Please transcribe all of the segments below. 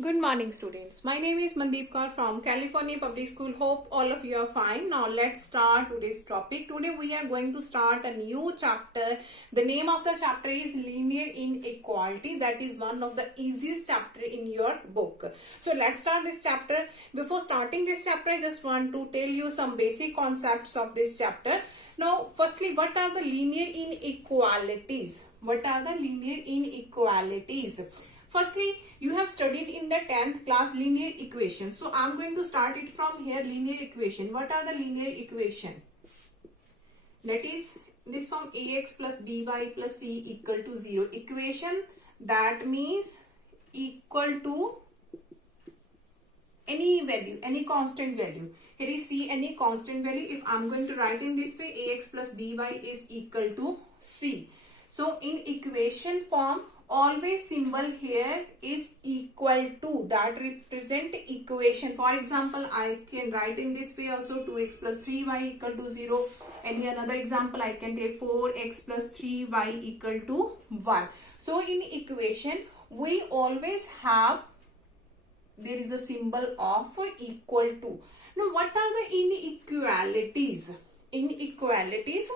Good morning, students. My name is Mandeep Kaur from California Public School. Hope all of you are fine. Now let's start today's topic. Today we are going to start a new chapter. The name of the chapter is Linear Inequality. That is one of the easiest chapter in your book. So let's start this chapter. Before starting this chapter, I just want to tell you some basic concepts of this chapter. Now, firstly, what are the linear inequalities? What are the linear inequalities? Firstly, you have studied in the 10th class linear equation. So, I am going to start it from here, linear equation. What are the linear equation? That is this form ax plus by plus c equal to 0. Equation that means equal to any value, any constant value. Here is c, any constant value. If I am going to write in this way, ax plus by is equal to c. So, in equation form, always symbol here is equal to, that represent equation. For example, I can write in this way also 2x plus 3y equal to 0. Any another example, I can take 4x plus 3y equal to 1. So in equation, we always have, there is a symbol of equal to. Now what are the inequalities? Inequalities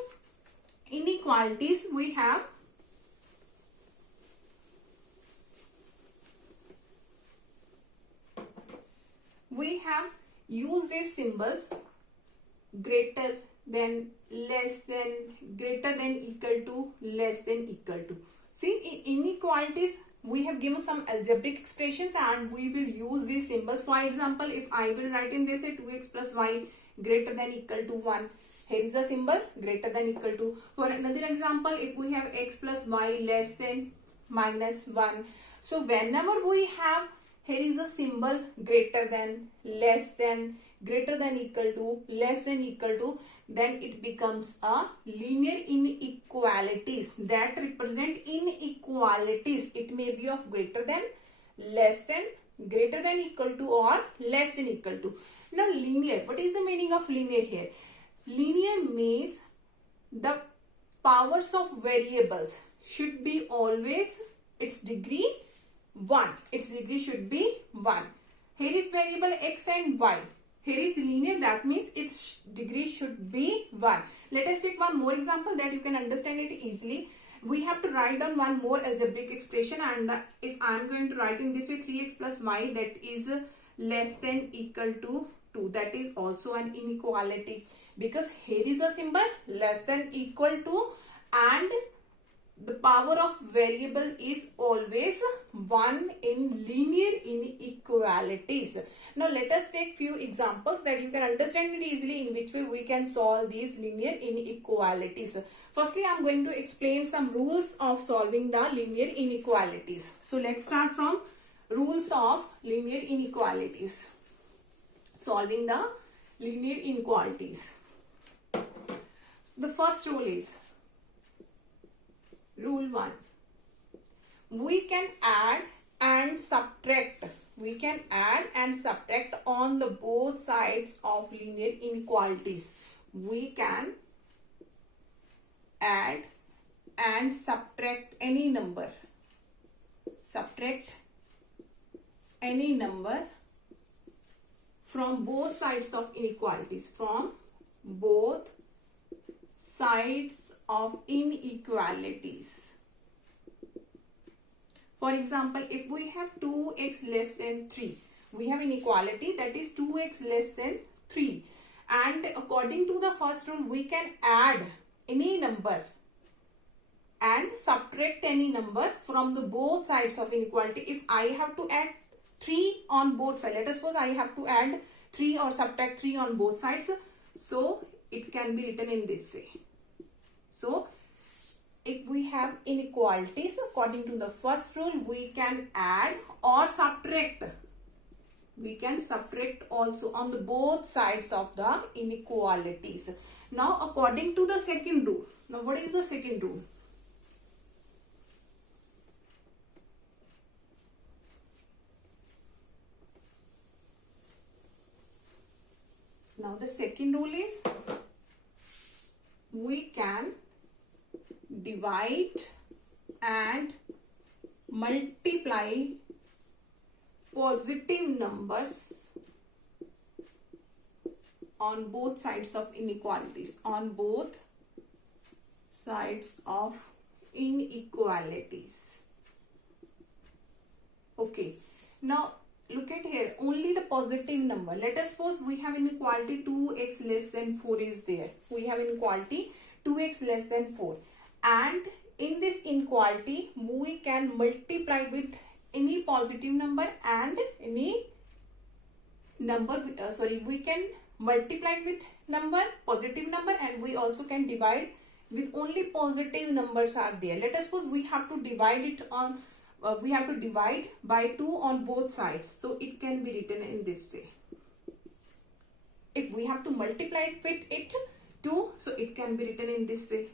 we have used these symbols greater than, less than, greater than, equal to, less than, equal to. See, in inequalities we have given some algebraic expressions and we will use these symbols. For example, if I will write in this 2x plus y greater than equal to 1, here is a symbol greater than equal to. For another example, if we have x plus y less than minus 1. So whenever we have, here is a symbol greater than, less than, greater than equal to, less than equal to, then it becomes a linear inequalities that represent inequalities. It may be of greater than, less than, greater than equal to, or less than equal to. Now linear, what is the meaning of linear here? Linear means the powers of variables should be always its degree 1. Its degree should be 1. Here is variable x and y. Here is linear, that means its degree should be 1. Let us take one more example that you can understand it easily. We have to write down one more algebraic expression, and if I am going to write in this way 3x plus y, that is less than equal to 2. That is also an inequality because here is a symbol less than equal to and the power of variable is always 1 in linear inequalities. Now let us take few examples that you can understand it easily in which way we can solve these linear inequalities. Firstly, I am going to explain some rules of solving the linear inequalities. So let's start from rules of linear inequalities. Solving the linear inequalities. The first rule is Rule 1. We can add and subtract. We can add and subtract on the both sides of linear inequalities. We can add and subtract any number. Subtract any number from both sides of inequalities. From both sides of inequalities. For example, if we have 2x less than 3, we have inequality that is 2x less than 3, and according to the first rule we can add any number and subtract any number from the both sides of inequality. If I have to add 3 on both sides, let us suppose I have to add 3 or subtract 3 on both sides, so it can be written in this way. So, if we have inequalities, according to the first rule, we can add or subtract. We can subtract also on the both sides of the inequalities. Now, according to the second rule. Now, what is the second rule? Now, the second rule is we can divide and multiply positive numbers on both sides of inequalities, on both sides of inequalities. Okay, now look at here, only the positive number. Let us suppose we have inequality 2x less than 4 is there. We have inequality 2x less than 4, and in this inequality we can multiply with any positive number and any number, we can multiply with number, positive number, and we also can divide with only positive numbers are there. Let us suppose we have to divide it on we have to divide by 2 on both sides, so it can be written in this way. If we have to multiply it with it 2, so it can be written in this way.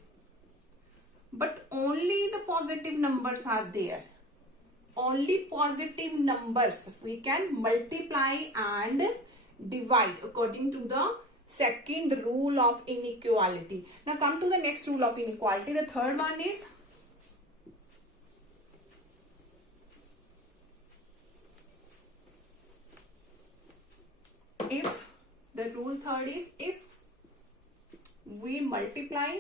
But only the positive numbers are there. Only positive numbers we can multiply and divide according to the second rule of inequality. Now come to the next rule of inequality. The third one is if we multiply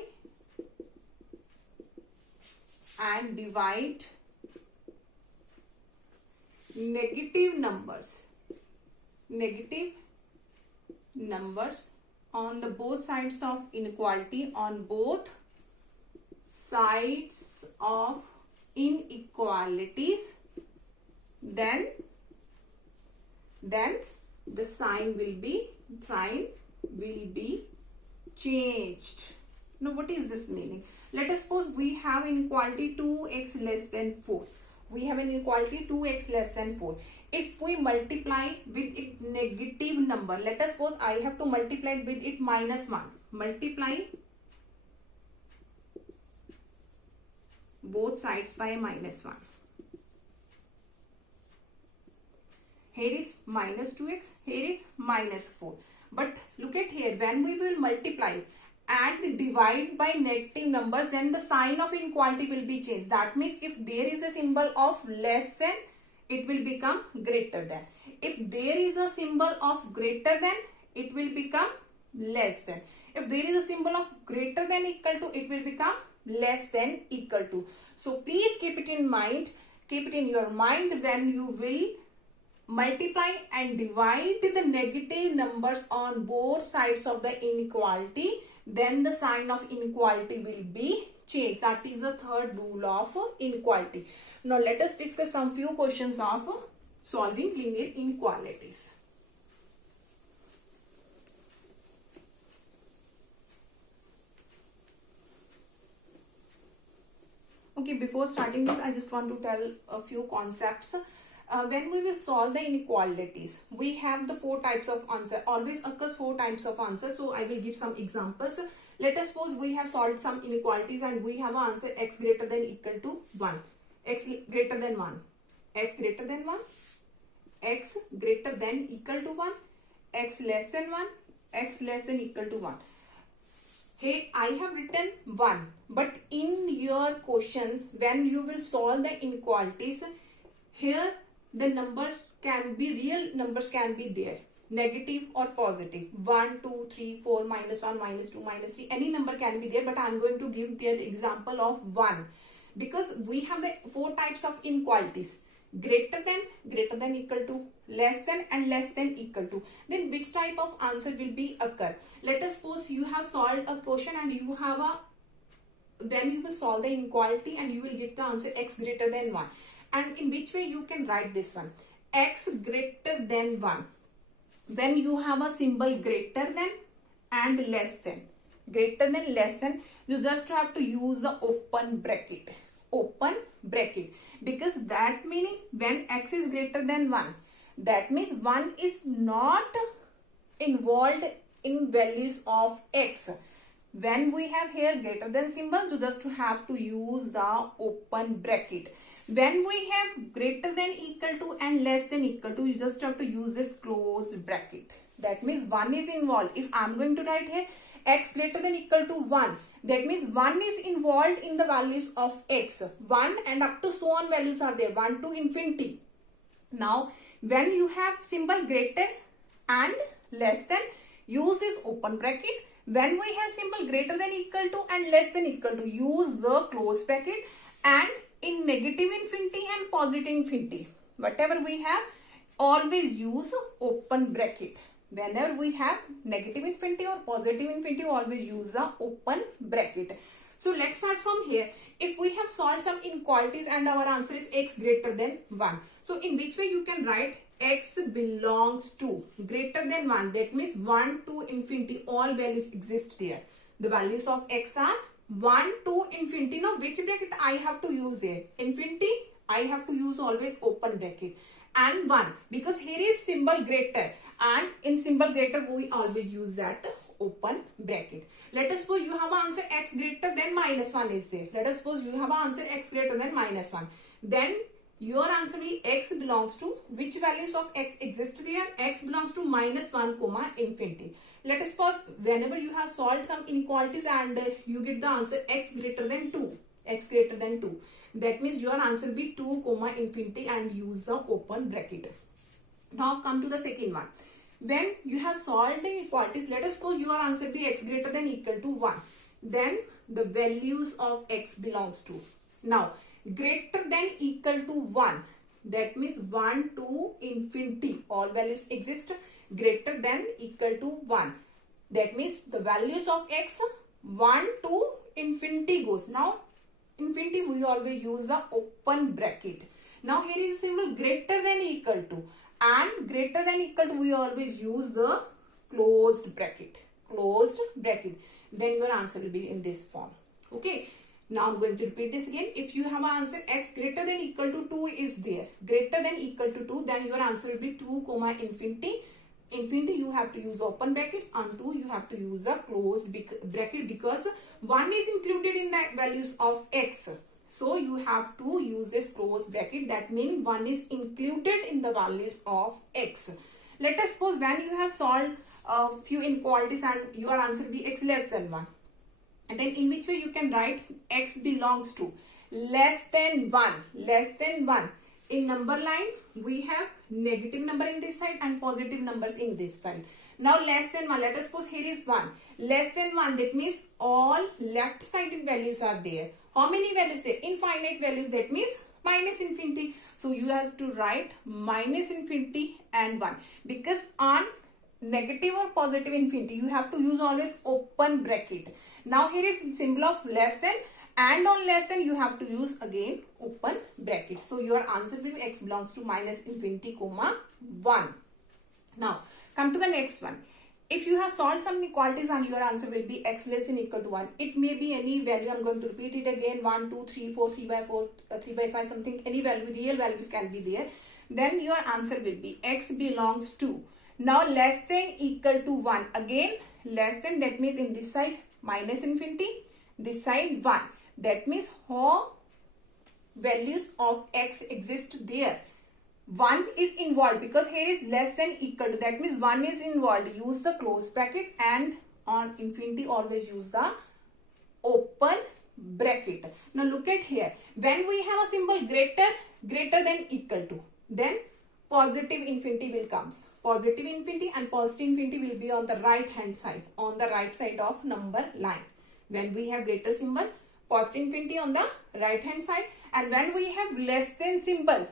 and divide negative numbers on the both sides of inequality, on both sides of inequalities, then the sign will be changed. Now what is this meaning? Let us suppose we have inequality 2x less than 4. We have an inequality 2x less than 4. If we multiply with it negative number, let us suppose I have to multiply with it minus 1. Multiply both sides by minus 1. Here is minus 2x, here is minus 4. But look at here, when we will multiply and divide by negative numbers, then the sign of inequality will be changed. That means if there is a symbol of less than, it will become greater than. If there is a symbol of greater than, it will become less than. If there is a symbol of greater than equal to, it will become less than equal to. So please keep it in mind, keep it in your mind when you will multiply and divide the negative numbers on both sides of the inequality, then the sign of inequality will be changed. That is the third rule of inequality. Now let us discuss some few questions of solving linear inequalities. Okay, before starting this, I just want to tell a few concepts. When we will solve the inequalities, we have the 4 types of answer. Always occurs 4 types of answer. So I will give some examples. Let us suppose we have solved some inequalities and we have an answer x greater than equal to 1. X greater than 1. X greater than 1. X greater than equal to 1. X less than 1. X less than equal to 1. Here I have written 1. But in your questions, when you will solve the inequalities, here the number can be, real numbers can be there, negative or positive, 1, 2, 3, 4, minus 1, minus 2, minus 3, any number can be there, but I am going to give there the example of 1, because we have the 4 types of inequalities: greater than equal to, less than, and less than equal to. Then which type of answer will be occur? Let us suppose you have solved a question and you have a, then you will solve the inequality and you will get the answer x greater than 1. And in which way you can write this one? X greater than 1. When you have a symbol greater than and less than. Greater than, less than, you just have to use the open bracket. Open bracket. Because that meaning when x is greater than 1, that means 1 is not involved in values of x. When we have here greater than symbol, you just have to use the open bracket. When we have greater than equal to and less than equal to, you just have to use this closed bracket. That means 1 is involved. If I am going to write here x greater than equal to 1, that means 1 is involved in the values of x. 1 and up to so on values are there, 1 to infinity. Now When you have symbol greater and less than, use this open bracket. When we have symbol greater than equal to and less than equal to, use the close bracket. And in negative infinity and positive infinity, whatever we have, always use open bracket. Whenever we have negative infinity or positive infinity, always use the open bracket. So let's start from here. If we have solved some inequalities and our answer is x greater than 1. So in which way you can write x belongs to greater than 1. That means 1 to infinity, all values exist there. The values of x are 1 to infinity. Now which bracket I have to use there? Infinity, I have to use always open bracket. And 1, because here is symbol greater, and in symbol greater we always use that open bracket. Let us suppose you have an answer x greater than minus 1 is there. Let us suppose you have an answer x greater than minus 1. Then your answer will be x belongs to, which values of x exist there? X belongs to minus 1 comma infinity. Let us suppose whenever you have solved some inequalities and you get the answer x greater than 2. X greater than 2. That means your answer will be 2 comma infinity and use the open bracket. Now come to the second one. When you have solved the inequalities, let us suppose your answer be x greater than equal to 1. Then the values of x belongs to. Now greater than equal to 1. That means 1 to infinity. All values exist. Greater than equal to 1. That means the values of x 1 to infinity goes. Now infinity we always use the open bracket. Now here is symbol greater than equal to, and greater than equal to we always use the closed bracket. Closed bracket. Then your answer will be in this form. Okay. Now I'm going to repeat this again. If you have an answer x greater than equal to 2 is there, greater than equal to 2, then your answer will be 2 comma infinity. Infinity you have to use open brackets, and 2 you have to use a closed bracket because 1 is included in the values of x. So you have to use this closed bracket. That means 1 is included in the values of x. Let us suppose when you have solved a few inequalities and your answer will be x less than 1. And then in which way you can write x belongs to less than 1. Less than 1. In number line, we have negative number in this side and positive numbers in this side. Now less than 1, let us suppose here is 1. Less than 1, that means all left sided values are there. How many values there? Infinite values, that means minus infinity. So you have to write minus infinity and 1. Because on negative or positive infinity, you have to use always open bracket. Now here is symbol of less than, and on less than you have to use again open bracket. So your answer will be x belongs to minus infinity comma 1. Now come to the next one. If you have solved some inequalities and your answer will be x less than equal to 1, it may be any value. I'm going to repeat it again. 1, 2, 3, 4, 3 by 4, 3 by 5, something, any value, real values can be there. Then your answer will be x belongs to. Now less than equal to 1. Again less than, that means in this side minus infinity, this side 1. That means how values of x exist there. 1 is involved because here is less than equal to. That means 1 is involved. Use the closed bracket, and on infinity always use the open bracket. Now look at here. When we have a symbol greater than equal to, then positive infinity will comes. Positive infinity and positive infinity will be on the right hand side, on the right side of number line. When we have greater symbol, positive infinity on the right hand side, and when we have less than symbol,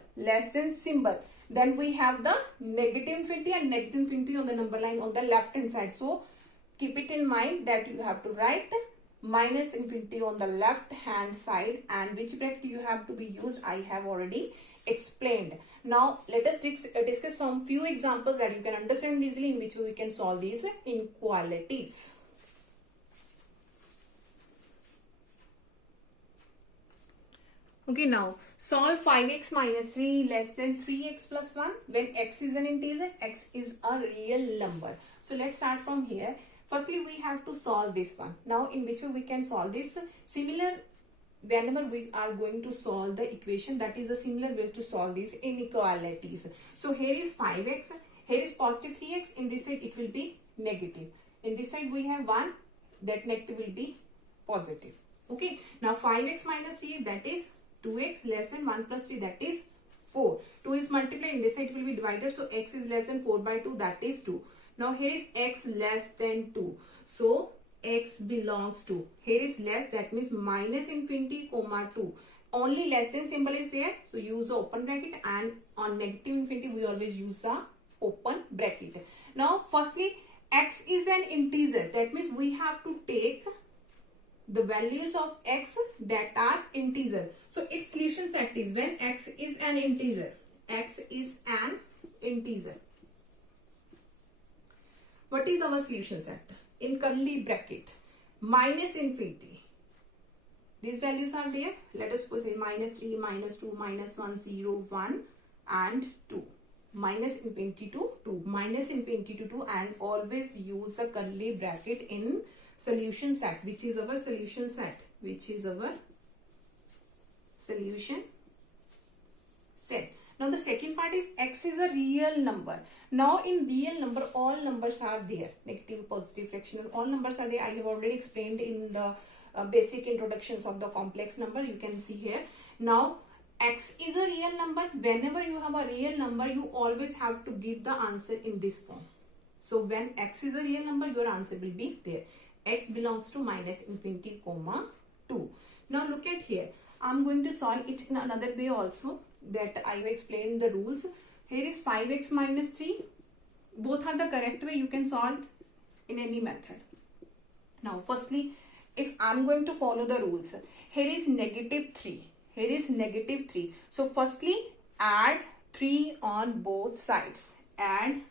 then we have the negative infinity and negative infinity on the number line on the left hand side. So keep it in mind that you have to write minus infinity on the left hand side, and which bracket you have to be used I have already explained. Now let us discuss some few examples that you can understand easily in which we can solve these inequalities. Okay, now solve 5x minus 3 less than 3x plus 1 when x is an integer, x is a real number. So let's start from here. Firstly, we have to solve this one. Now in which way we can solve this? Similar, whenever we are going to solve the equation, that is a similar way to solve these inequalities. So here is 5x, here is positive 3x, in this side it will be negative. In this side we have 1, that negative will be positive. Okay, now 5x minus 3, that is 2x less than 1 plus 3, that is 4. 2 is multiplied, in this side it will be divided. So x is less than 4 by 2, that is 2. Now here is x less than 2. So x belongs to, here is less, that means minus infinity comma 2. Only less than symbol is there, so use the open bracket, and on negative infinity we always use the open bracket. Now firstly, x is an integer, that means we have to take the values of x that are integer. So its solution set is when x is an integer. X is an integer. What is our solution set? In curly bracket, minus infinity. These values are there. Let us suppose say minus 3, minus 2, minus 1, 0, 1 and 2. Minus infinity to 2. Minus infinity to 2, and always use the curly bracket in solution set. Which is our solution set? Which is our solution set. Now the second part is x is a real number. Now in real number, all numbers are there. Negative, positive, fractional, all numbers are there. I have already explained in the basic introductions of the complex number. You can see here. Now x is a real number. Whenever you have a real number, you always have to give the answer in this form. So when x is a real number, your answer will be there. X belongs to minus infinity comma 2. Now look at here. I'm going to solve it in another way also, that I have explained the rules. Here is 5x minus 3. Both are the correct way. You can solve in any method. Now firstly, if I'm going to follow the rules, here is negative 3. Here is negative 3. So firstly, add 3 on both sides. Add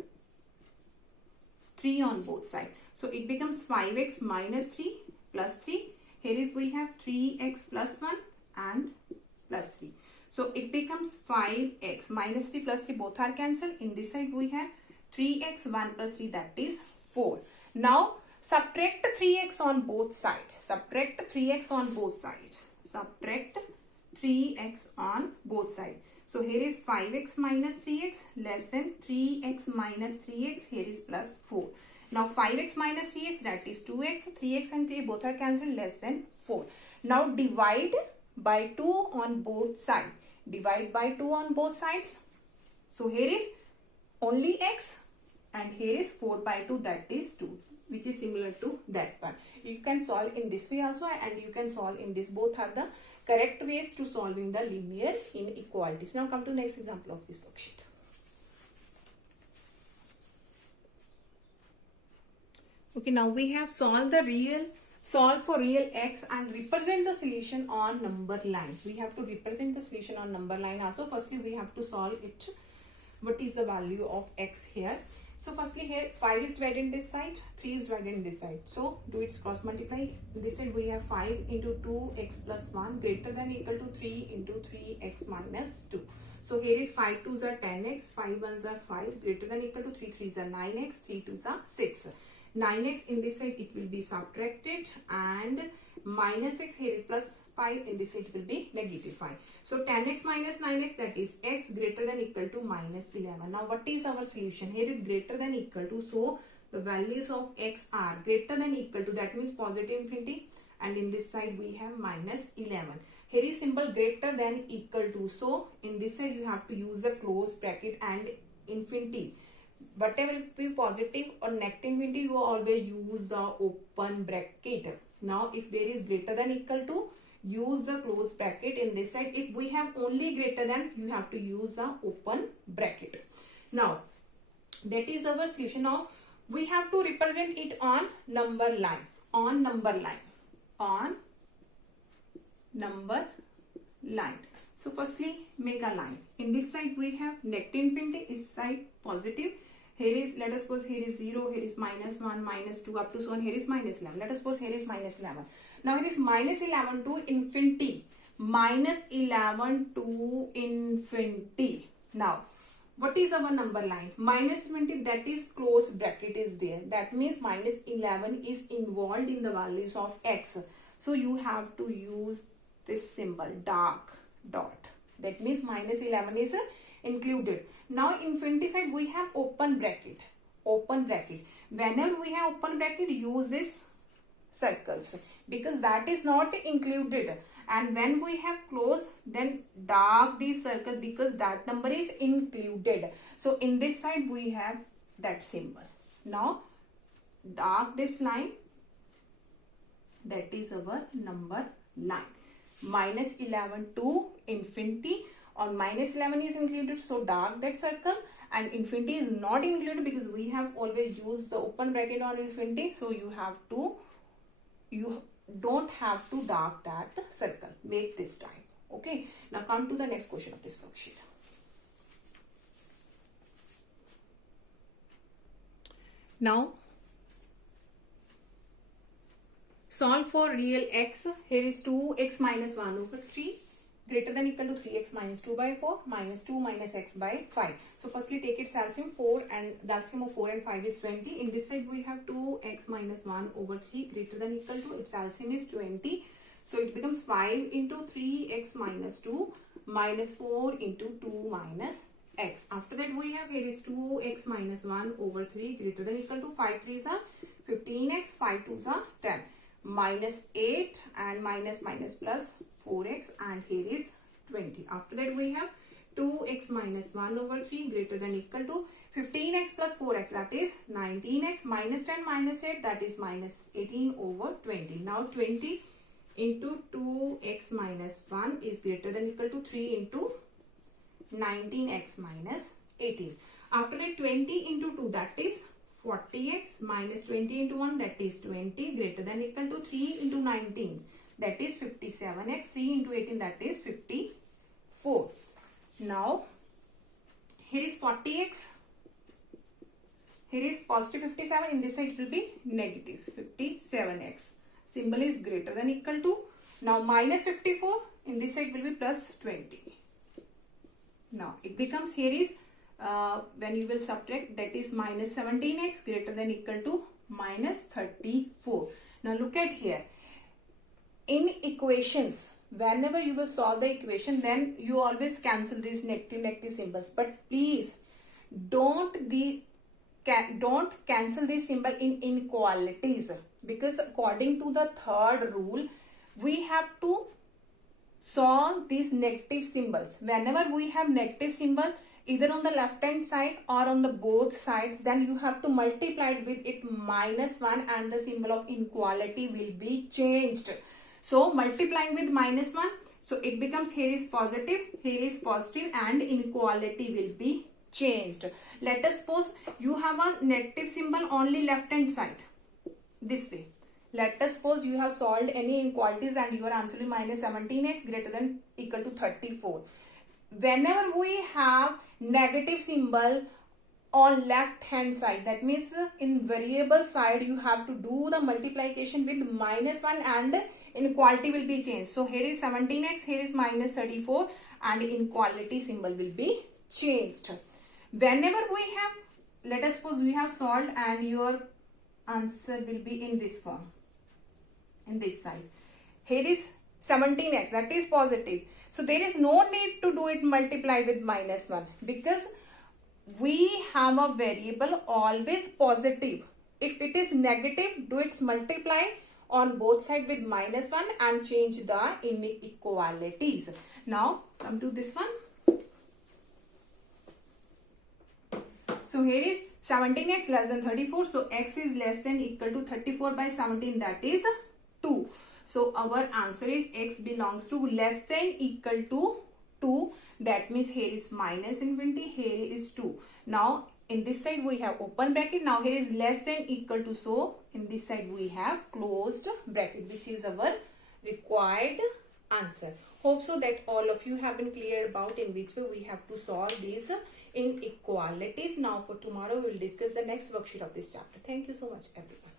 3 on both sides. So it becomes 5x minus 3 plus 3. Here is we have 3x plus 1 and plus 3. So it becomes 5x minus 3 plus 3, both are cancelled. In this side we have 3x 1 plus 3, that is 4. Now subtract 3x on both sides. Subtract 3x on both sides. Subtract 3x on both sides. So here is 5x minus 3x less than 3x minus 3x. Here is plus 4. Now 5x minus 3x, that is 2x. 3x and 3 both are cancelled, less than 4. Now divide by 2 on both sides. Divide by 2 on both sides. So here is only x and here is 4 by 2, that is 2, which is similar to that one. You can solve in this way also, and you can solve in this. Both are the correct ways to solving the linear inequalities. Now come to next example of this worksheet. Okay, now we have solved for real x and represent the solution on number line. We have to represent the solution on number line also. Firstly, we have to solve it. What is the value of x here? So firstly here 5 is divided in this side, 3 is divided in this side. So do its cross multiply. In this side we have 5 into 2x plus 1 greater than equal to 3 into 3x minus 2. So here is 5 2s are 10x, 5 1s are 5, greater than equal to 3 3s are 9x, 3 2s are 6. 9x in this side it will be subtracted, and minus x, here is plus 5, in this side it will be negative 5. So 10x minus 9x, that is x greater than equal to minus 11. Now what is our solution? Here is greater than equal to, so the values of x are greater than equal to, that means positive infinity, and in this side we have minus 11. Here is symbol greater than equal to, so in this side you have to use the close bracket and infinity. Whatever be positive or negative infinity, you always use the open bracket. Now if there is greater than equal to, use the close bracket in this side. If we have only greater than, you have to use the open bracket. Now that is our solution. Now we have to represent it on number line. On number line. On number line. So firstly make a line. In this side we have negative infinity, this side positive. Here is, let us suppose here is 0, here is minus 1, minus 2, up to so on. Here is minus 11. Let us suppose here is minus 11. Now it is minus 11 to infinity. Minus 11 to infinity. Now what is our number line? Minus infinity, that is close bracket is there. That means minus 11 is involved in the values of x. So you have to use this symbol, dark dot. That means minus 11 is included. Now infinity side we have open bracket. Open bracket. Whenever we have open bracket, use this circles, because that is not included. and when we have close, then dark this circle because that number is included. So in this side we have that symbol. Now dark this line, that is our number 9. Minus 11 to infinity. On minus 11 is included, so dark that circle, and infinity is not included because we have always used the open bracket on infinity. So you don't have to dark that circle. Make this time. Okay. Now come to the next question of this worksheet. Now solve for real x. Here is 2x minus 1 over 3 greater than equal to 3x minus 2 by 4 minus 2 minus x by 5. So firstly take its LCM 4, and the LCM of 4 and 5 is 20. In this side we have 2x minus 1 over 3 greater than equal to, its LCM is 20. So it becomes 5 into 3x minus 2 minus 4 into 2 minus x. After that we have, here is 2x minus 1 over 3 greater than equal to 5 3s are 15x, 5 2s are 10. Minus 8 and minus plus 4x, and here is 20. After that we have 2x minus 1 over 3 greater than equal to 15x plus 4x, that is 19x, minus 10 minus 8, that is minus 18 over 20. Now 20 into 2x minus 1 is greater than equal to 3 into 19x minus 18. After that 20 into 2, that is 40x, minus 20 into 1, that is 20, greater than equal to 3 into 19, that is 57x, 3 into 18, that is 54. Now here is 40x, here is positive 57, in this side it will be negative 57x. Symbol is greater than equal to. Now minus 54, in this side will be plus 20. Now it becomes, here is when you will subtract, that is minus 17x greater than equal to minus 34. Now look at here. In equations, whenever you will solve the equation, then you always cancel these negative symbols. But please don't cancel this symbol in inequalities, because according to the third rule, we have to solve these negative symbols. Whenever we have negative symbol, either on the left hand side or on the both sides, then you have to multiply it with it minus 1, and the symbol of inequality will be changed. So multiplying with minus 1, so it becomes, here is positive, and inequality will be changed. Let us suppose you have a negative symbol only left hand side, this way. Let us suppose you have solved any inequalities and your answer is minus 17x greater than equal to 34. Whenever we have negative symbol on left hand side, that means in variable side you have to do the multiplication with minus 1 and inequality will be changed. So here is 17x, here is minus 34, and inequality symbol will be changed. Whenever we have, let us suppose we have solved and your answer will be in this form, in this side. Here is 17x, that is positive. So there is no need to do it multiply with minus 1, because we have a variable always positive. If it is negative, do its multiply on both sides with minus 1 and change the inequalities. Now come to this one. So here is 17x less than 34. So x is less than equal to 34 by 17, that is 2. So our answer is x belongs to less than equal to 2. That means here is minus infinity, here is 2. Now in this side we have open bracket. Now here is less than equal to. So in this side we have closed bracket, which is our required answer. Hope so that all of you have been clear about in which way we have to solve these inequalities. Now for tomorrow we will discuss the next worksheet of this chapter. Thank you so much everyone.